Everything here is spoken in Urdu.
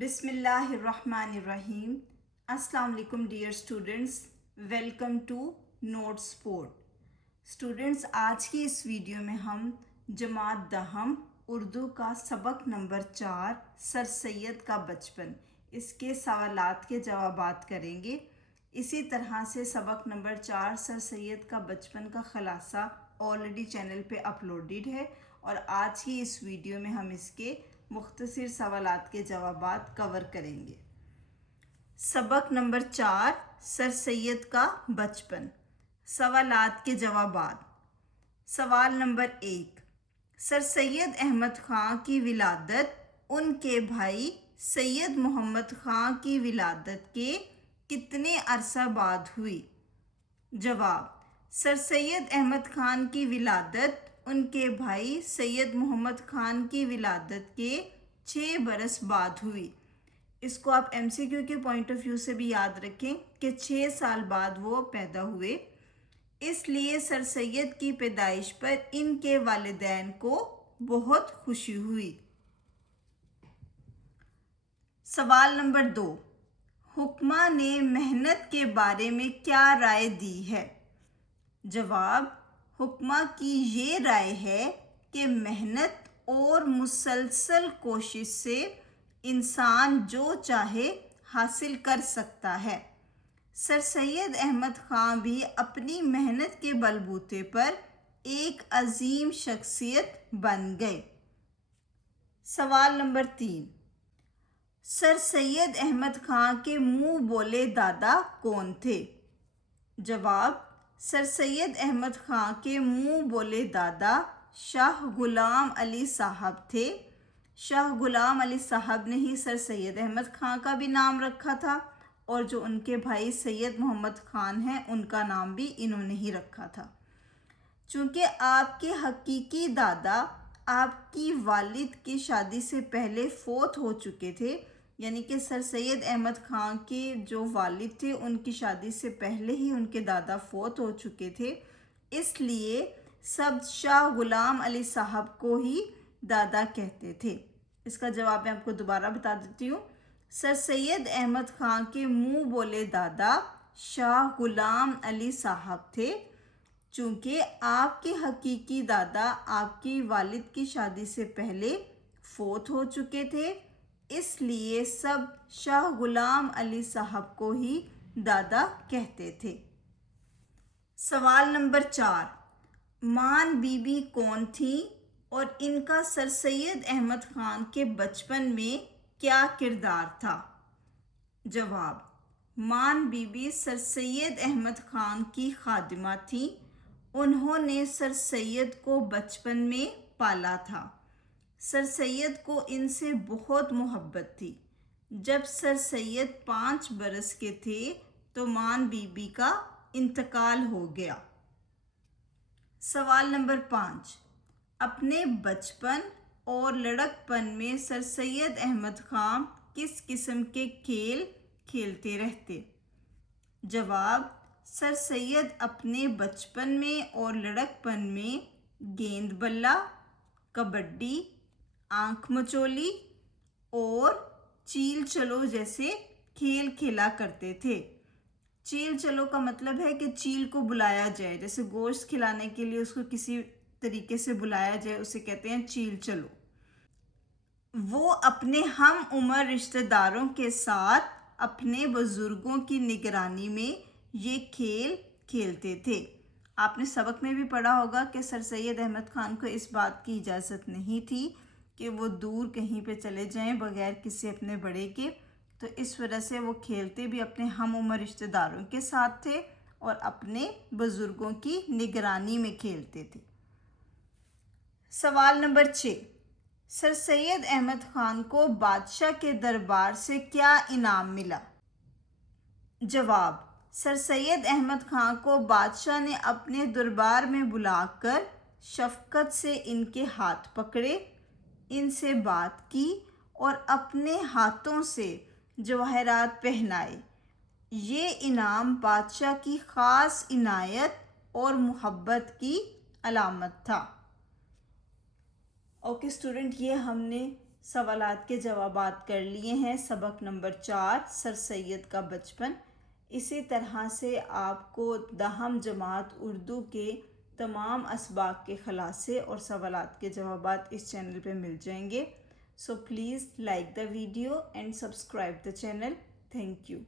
بسم اللہ الرحمن الرحیم. السلام علیکم dear students, welcome to note support. Students, آج کی اس ویڈیو میں ہم جماعت دہم اردو کا سبق نمبر 4 سر سید کا بچپن، اس کے سوالات کے جوابات کریں گے. اسی طرح سے سبق نمبر 4 سر سید کا بچپن کا خلاصہ آلریڈی چینل پہ اپلوڈڈ ہے، اور آج کی اس ویڈیو میں ہم اس کے مختصر سوالات کے جوابات کور کریں گے. سبق نمبر 4 سر سید کا بچپن. سوالات کے جوابات. سوال نمبر 1، سر سید احمد خان کی ولادت ان کے بھائی سید محمد خان کی ولادت کے کتنے عرصہ بعد ہوئی؟ جواب: سر سید احمد خان کی ولادت ان کے بھائی سید محمد خان کی ولادت کے 6 برس بعد ہوئی. اس کو آپ ایم سی کیو کے پوائنٹ آف ویو سے بھی یاد رکھیں کہ 6 سال بعد وہ پیدا ہوئے، اس لیے سر سید کی پیدائش پر ان کے والدین کو بہت خوشی ہوئی. سوال نمبر 2، حکمہ نے محنت کے بارے میں کیا رائے دی ہے؟ جواب: حکمہ کی یہ رائے ہے کہ محنت اور مسلسل کوشش سے انسان جو چاہے حاصل کر سکتا ہے. سر سید احمد خان بھی اپنی محنت کے بلبوتے پر ایک عظیم شخصیت بن گئے. سوال نمبر 3، سر سید احمد خان کے منہ بولے دادا کون تھے؟ جواب: سر سید احمد خان کے منہ بولے دادا شاہ غلام علی صاحب تھے. شاہ غلام علی صاحب نے ہی سر سید احمد خان کا بھی نام رکھا تھا، اور جو ان کے بھائی سید محمد خان ہیں ان کا نام بھی انہوں نے ہی رکھا تھا. چونکہ آپ کے حقیقی دادا آپ کی والد کی شادی سے پہلے فوت ہو چکے تھے، یعنی کہ سر سید احمد خان کے جو والد تھے ان کی شادی سے پہلے ہی ان کے دادا فوت ہو چکے تھے، اس لیے سب شاہ غلام علی صاحب کو ہی دادا کہتے تھے. اس کا جواب میں آپ کو دوبارہ بتا دیتی ہوں. سر سید احمد خان کے منہ بولے دادا شاہ غلام علی صاحب تھے. چونکہ آپ کے حقیقی دادا آپ کی والد کی شادی سے پہلے فوت ہو چکے تھے، اس لیے سب شاہ غلام علی صاحب کو ہی دادا کہتے تھے. سوال نمبر 4، مان بی بی کون تھی اور ان کا سر سید احمد خان کے بچپن میں کیا کردار تھا؟ جواب: مان بی بی سر سید احمد خان کی خادمہ تھی. انہوں نے سر سید کو بچپن میں پالا تھا. سر سید کو ان سے بہت محبت تھی. جب سر سید 5 برس کے تھے تو مان بی بی کا انتقال ہو گیا. سوال نمبر 5، اپنے بچپن اور لڑکپن میں سر سید احمد خان کس قسم کے کھیل کھیلتے رہتے؟ جواب: سر سید اپنے بچپن میں اور لڑکپن میں گیند بلا، کبڈی، آنکھ مچولی اور چیل چلو جیسے کھیل کھیلا کرتے تھے. چیل چلو کا مطلب ہے کہ چیل کو بلایا جائے، جیسے گوشت کھلانے کے لیے اس کو کسی طریقے سے بلایا جائے، اسے کہتے ہیں چیل چلو. وہ اپنے ہم عمر رشتہ داروں کے ساتھ اپنے بزرگوں کی نگرانی میں یہ کھیل کھیلتے تھے. آپ نے سبق میں بھی پڑھا ہوگا کہ سر سید احمد خان کو اس بات کی اجازت نہیں تھی کہ وہ دور کہیں پہ چلے جائیں بغیر کسی اپنے بڑے کے، تو اس وجہ سے وہ کھیلتے بھی اپنے ہم عمر رشتہ داروں کے ساتھ تھے اور اپنے بزرگوں کی نگرانی میں کھیلتے تھے. سوال نمبر 6، سر سید احمد خان کو بادشاہ کے دربار سے کیا انعام ملا؟ جواب: سر سید احمد خان کو بادشاہ نے اپنے دربار میں بلا کر شفقت سے ان کے ہاتھ پکڑے، ان سے بات کی اور اپنے ہاتھوں سے جواہرات پہنائے. یہ انعام بادشاہ کی خاص عنایت اور محبت کی علامت تھا. اوکے اسٹوڈنٹ، یہ ہم نے سوالات کے جوابات کر لیے ہیں سبق نمبر 4 سر سید کا بچپن۔ اسی طرح سے آپ کو 10 جماعت اردو کے تمام اسباق کے خلاصے اور سوالات کے جوابات اس چینل پہ مل جائیں گے۔ So please like the video and subscribe the channel. Thank you.